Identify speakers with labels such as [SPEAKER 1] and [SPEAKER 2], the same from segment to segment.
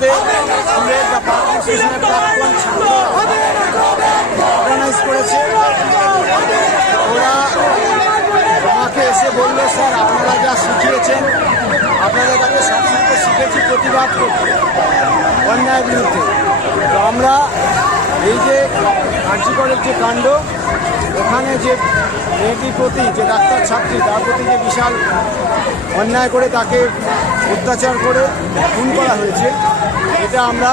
[SPEAKER 1] সাথে অর্গানাইজ করেছে। ওরা আমাকে এসে বলল, স্যার, আপনারা যা শিখিয়েছেন আপনাদের কাছে সবসময় শিখেছি, প্রতিবাদ করতে, অন্যায়ের বিরুদ্ধে। তো আমরা এই যে কার্যকরের যে কাণ্ড ওখানে যে মেয়েটির প্রতি, যে ডাক্তার ছাত্রী, তার প্রতি যে বিশাল অন্যায় করে তাকে অত্যাচার করে খুন করা হয়েছে, এটা আমরা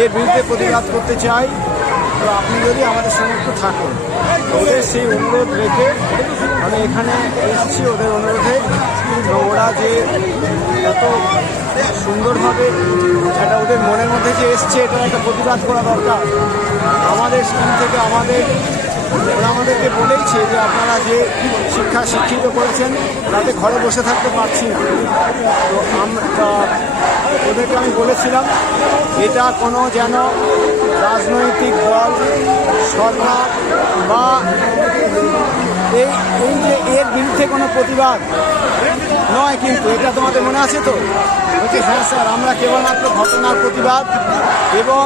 [SPEAKER 1] এর বিরুদ্ধে প্রতিবাদ করতে চাই। তো আপনি যদি আমাদের সঙ্গে একটু থাকেন, ওদের সেই অনুরোধ রেখে আমি এখানে এসেছি ওদের অনুরোধে। ওরা যে এত সুন্দরভাবে এটা ওদের মনের মধ্যে যে এসছে এটা একটা প্রতিবাদ করা দরকার। আমাদের স্কুল থেকে আমাদের ওরা আমাদেরকে বলেইছে যে আপনারা যে শিক্ষা শিক্ষিত করেছেন, তাতে ঘরে বসে থাকতে পারছি তো আমরা ওদেরকে আমি বলেছিলাম, এটা কোনো যেন রাজনৈতিক দল, সরকার বা এই এই যে এর বিরুদ্ধে কোনো প্রতিবাদ নয় কিন্তু এটা তোমাদের মনে আছে তো? বলছি হ্যাঁ স্যার, আমরা কেবলমাত্র ঘটনার প্রতিবাদ এবং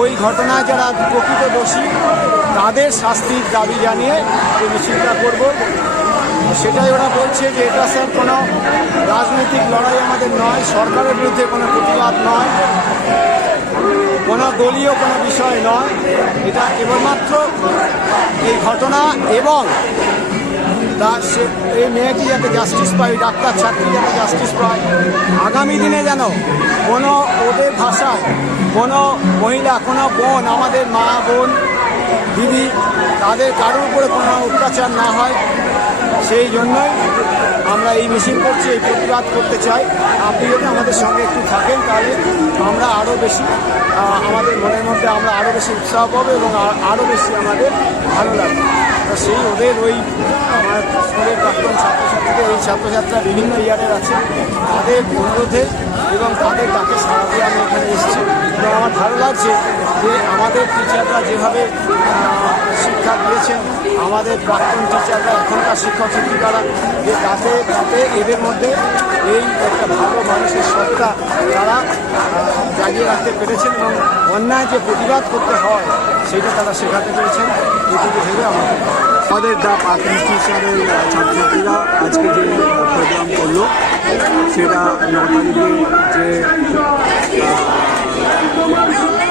[SPEAKER 1] ওই ঘটনায় যারা প্রকৃত দোষী, তাদের শাস্তির দাবি জানিয়ে মিছিলটা করব। সেটাই ওরা বলছে যে এটা স্যার কোনো রাজনৈতিক লড়াই আমাদের নয়, সরকারের বিরুদ্ধে কোনো প্রতিবাদ নয়। কোনো দলীয় কোনো বিষয় নয়। এটা কেবলমাত্র এই ঘটনা এবং তা সে, এই মেয়েটি যাতে জাস্টিস পায় ডাক্তার ছাত্রী যাতে জাস্টিস পায়, আগামী দিনে যেন কোনো ওদের ভাষায় কোনো মহিলা, কোনো বোন, আমাদের মা, বোন, দিদি, তাদের কারোর উপরে কোনো অত্যাচার না হয়, সেই জন্যই আমরা এই মিছিল করছি, এই প্রতিবাদ করতে চাই। আপনি যদি আমাদের সঙ্গে একটু থাকেন তাহলে আমরা আরও বেশি আমাদের মনের মধ্যে আমরা আরও বেশি উৎসাহ পাবো এবং আরও বেশি আমাদের ভালো লাগবে। সেই ওদের ওই স্কুলের প্রাক্তন ছাত্রছাত্রীদের, এই ছাত্রছাত্রীরা বিভিন্ন ইয়ারের আছে, তাদের অনুরোধে এবং তাদের ডাকে সারা দিয়ে আমি এখানে এসেছি। এবং আমার ভালো লাগছে যে আমাদের টিচাররা যেভাবে শিক্ষা দিয়েছেন আমাদের প্রাক্তন টিচাররা, এখনকার শিক্ষক শিক্ষিকারা, যে তাতে তাতে এদের মধ্যে এই একটা ভালো মানুষের সত্তা তারা জাগিয়ে রাখতে পেরেছেন এবং অন্যায় যে প্রতিবাদ করতে হয়, সেটা তারা শেখাতে পেরেছেন, এটুকু ভেবে আমাদের
[SPEAKER 2] আমাদের দা পাক ইনস্টিটিউশনের ছাত্রছাত্রীরা আজকে যে প্রোগ্রাম করল, সেটা ন তারিখে যে আহ,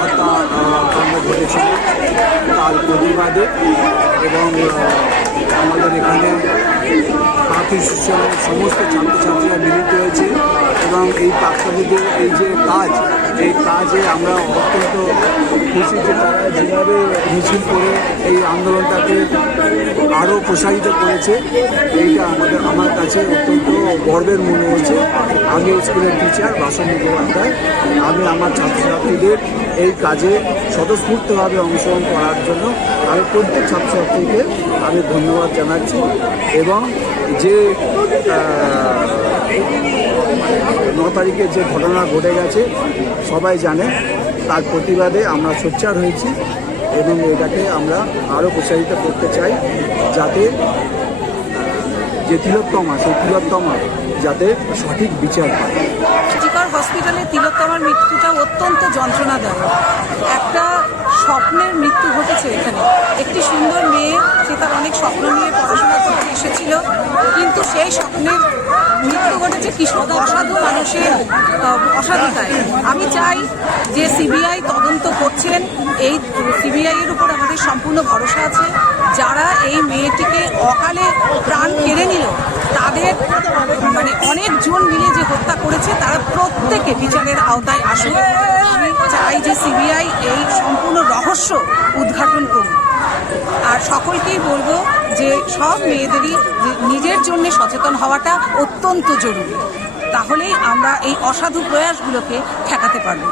[SPEAKER 2] হত্যা আহ, কাণ্ড ঘটেছিল তার প্রতিবাদে এবং আমাদের এখানে পাখি ইনস্টিটিউশনের সমস্ত ছাত্রছাত্রীরা মিলিত হয়েছে এবং এই পাখিদের এই যে কাজ, এই কাজে আমরা অত্যন্ত খুশি যে তারা যেভাবে মিছিল করে এই আন্দোলনটাকে আরও প্রসারিত করেছে, এইটা আমাদের, আমার কাছে অত্যন্ত গর্বের মনে হয়েছে। আমি স্কুলের টিচার বাসন মুখোপাধ্যায় আমি আমার ছাত্রছাত্রীদের এই কাজে স্বতঃস্ফূর্তভাবে অংশগ্রহণ করার জন্য আমি প্রত্যেক ছাত্রছাত্রীকে আমি ধন্যবাদ জানাচ্ছি এবং যে ন তারিখে যে ঘটনা ঘটে গেছে, সবাই জানে, তার প্রতিবাদে আমরা সোচ্চার হয়েছি এবং এটাকে আমরা আরও প্রসারিত করতে চাই যাতে যে তিলোত্তমা, সেই তিলোত্তমা যাতে সঠিক বিচার পায়।
[SPEAKER 3] জিকর হসপিটালে তিলোত্তমার মৃত্যুটা অত্যন্ত যন্ত্রণাদায়ক। একটা স্বপ্নের মৃত্যু ঘটেছে এখানে। একটি সুন্দর মেয়ে, সে তার অনেক স্বপ্ন নিয়ে পড়াশোনা এসেছিল। কিন্তু সেই স্বপ্নের মৃত্যু ঘটেছে কি সদা অসাধু মানুষের অসাধুতায় আমি চাই যে সিবিআই তদন্ত করছেন। এই সিবিআই এর উপর আমাদের সম্পূর্ণ ভরসা আছে। যারা এই মেয়েটিকে অকালে প্রাণ কেড়ে নিল, তাদের মানে অনেকজন মিলে যে হত্যা করেছে, তারা প্রত্যেকে বিচারের আওতায় আসুক। আমি চাই সিবিআই এই সম্পূর্ণ রহস্য উদ্ঘাটন করুক আর সকলকেই বলব যে সব মেয়েদেরই নিজের জন্য সচেতন হওয়াটা অত্যন্ত জরুরি। তাহলেই আমরা এই অসাধু প্রয়াসগুলোকে ঠেকাতে পারব।